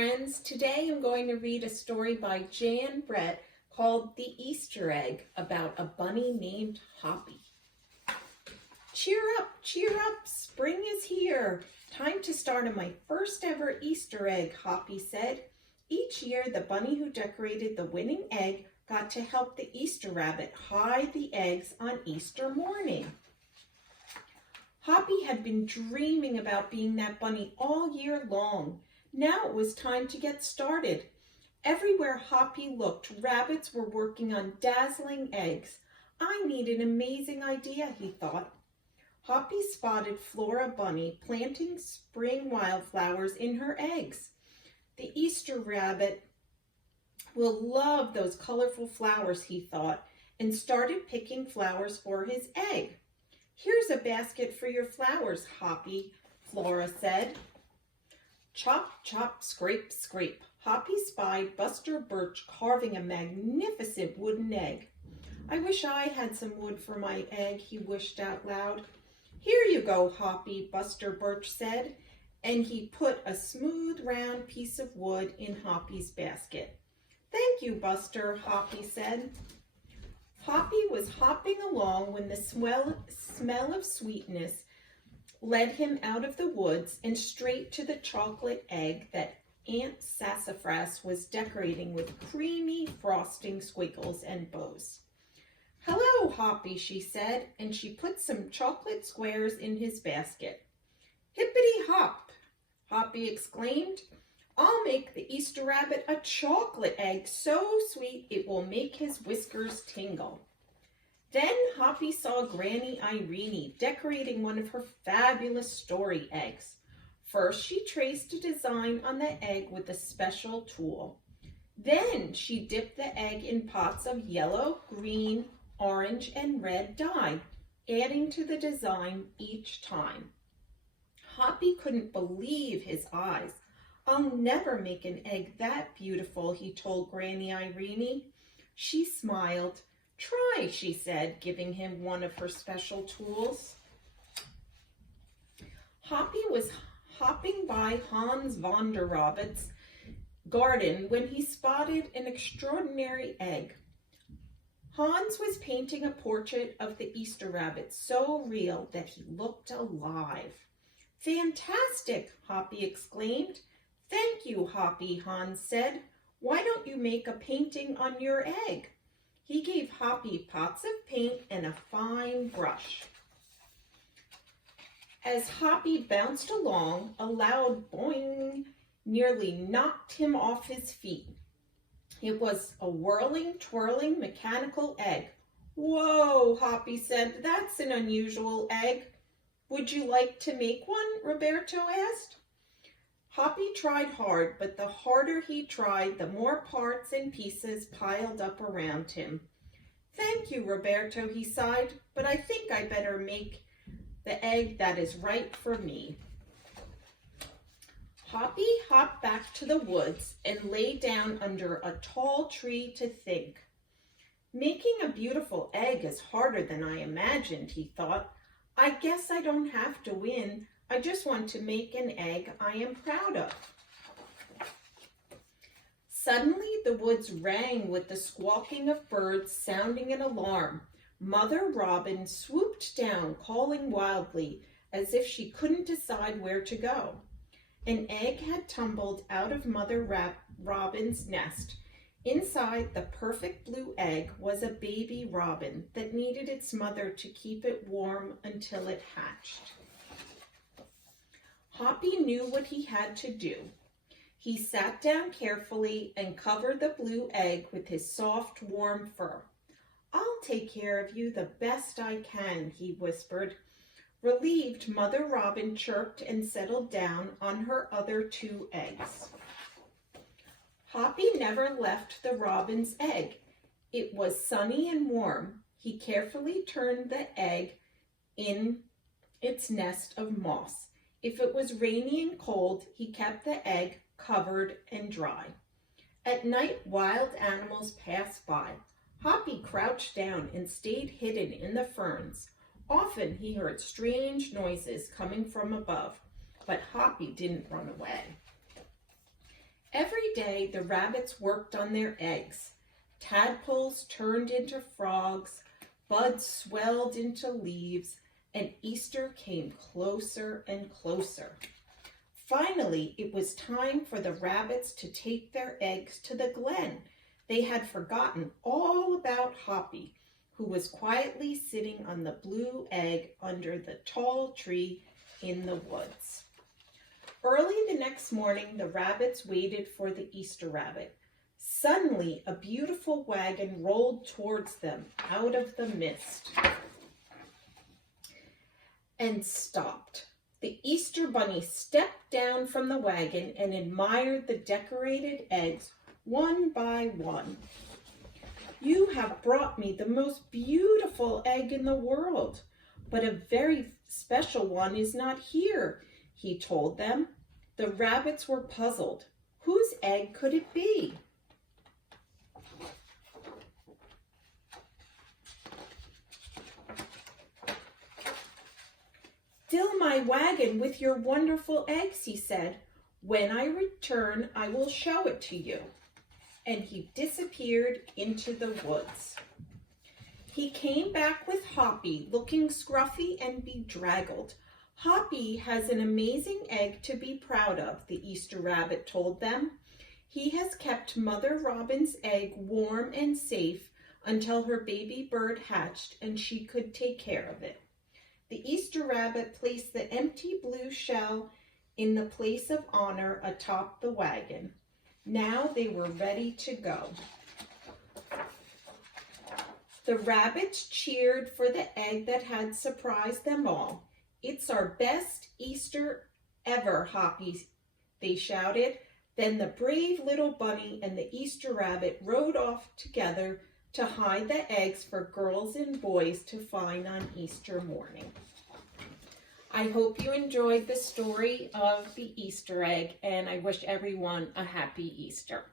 friends. Today I'm going to read a story by Jan Brett called The Easter Egg about a bunny named Hoppy. Cheer up, spring is here. Time to start on my first ever Easter egg, Hoppy said. Each year the bunny who decorated the winning egg got to help the Easter rabbit hide the eggs on Easter morning. Hoppy had been dreaming about being that bunny all year long. Now it was time to get started. Everywhere Hoppy looked, rabbits were working on dazzling eggs. I need an amazing idea, he thought. Hoppy spotted Flora Bunny planting spring wildflowers in her eggs. The Easter rabbit will love those colorful flowers, he thought, and started picking flowers for his egg. Here's a basket for your flowers, Hoppy, Flora said. Chop, chop, scrape, scrape. Hoppy spied Buster Birch carving a magnificent wooden egg. I wish I had some wood for my egg, he wished out loud. Here you go, Hoppy, Buster Birch said, and he put a smooth, round piece of wood in Hoppy's basket. Thank you, Buster, Hoppy said. Hoppy was hopping along when the smell of sweetness led him out of the woods and straight to the chocolate egg that Aunt Sassafras was decorating with creamy frosting squiggles and bows. Hello, Hoppy, she said, and she put some chocolate squares in his basket. Hippity hop, Hoppy exclaimed. I'll make the Easter rabbit a chocolate egg so sweet it will make his whiskers tingle. Then Hoppy saw Granny Irene decorating one of her fabulous story eggs. First, she traced a design on the egg with a special tool. Then she dipped the egg in pots of yellow, green, orange, and red dye, adding to the design each time. Hoppy couldn't believe his eyes. I'll never make an egg that beautiful, he told Granny Irene. She smiled. Try, she said, giving him one of her special tools. Hoppy was hopping by Hans van der Rabbit's garden when he spotted an extraordinary egg. Hans was painting a portrait of the Easter rabbit so real that he looked alive. Fantastic, Hoppy exclaimed. Thank you, Hoppy, Hans said. Why don't you make a painting on your egg? He gave Hoppy pots of paint and a fine brush. As Hoppy bounced along, a loud boing nearly knocked him off his feet. It was a whirling, twirling mechanical egg. Whoa, Hoppy said, that's an unusual egg. Would you like to make one? Roberto asked. Hoppy tried hard, but the harder he tried, the more parts and pieces piled up around him. Thank you, Roberto, he sighed, but I think I better make the egg that is right for me. Hoppy hopped back to the woods and lay down under a tall tree to think. Making a beautiful egg is harder than I imagined, he thought. I guess I don't have to win. I just want to make an egg I am proud of. Suddenly the woods rang with the squawking of birds sounding an alarm. Mother Robin swooped down, calling wildly, as if she couldn't decide where to go. An egg had tumbled out of Mother Robin's nest. Inside the perfect blue egg was a baby robin that needed its mother to keep it warm until it hatched. Hoppy knew what he had to do. He sat down carefully and covered the blue egg with his soft, warm fur. I'll take care of you the best I can, he whispered. Relieved, Mother Robin chirped and settled down on her other 2 eggs. Hoppy never left the robin's egg. It was sunny and warm. He carefully turned the egg in its nest of moss. If it was rainy and cold, he kept the egg covered and dry. At night, wild animals passed by. Hoppy crouched down and stayed hidden in the ferns. Often he heard strange noises coming from above, but Hoppy didn't run away. day, the rabbits worked on their eggs. Tadpoles turned into frogs, buds swelled into leaves, and Easter came closer and closer. Finally, it was time for the rabbits to take their eggs to the glen. They had forgotten all about Hoppy, who was quietly sitting on the blue egg under the tall tree in the woods. Early the next morning, the rabbits waited for the Easter rabbit. Suddenly, a beautiful wagon rolled towards them out of the mist and stopped. The Easter bunny stepped down from the wagon and admired the decorated eggs one by one. "You have brought me the most beautiful egg in the world, but a very special one is not here," he told them. The rabbits were puzzled. Whose egg could it be? "Fill my wagon with your wonderful eggs," he said. "When I return, I will show it to you." And he disappeared into the woods. He came back with Hoppy, looking scruffy and bedraggled. "Hoppy has an amazing egg to be proud of," the Easter rabbit told them. "He has kept Mother Robin's egg warm and safe until her baby bird hatched and she could take care of it." The Easter rabbit placed the empty blue shell in the place of honor atop the wagon. Now they were ready to go. The rabbits cheered for the egg that had surprised them all. "It's our best Easter ever, Hoppy," they shouted. Then the brave little bunny and the Easter rabbit rode off together to hide the eggs for girls and boys to find on Easter morning. I hope you enjoyed the story of the Easter egg, and I wish everyone a happy Easter.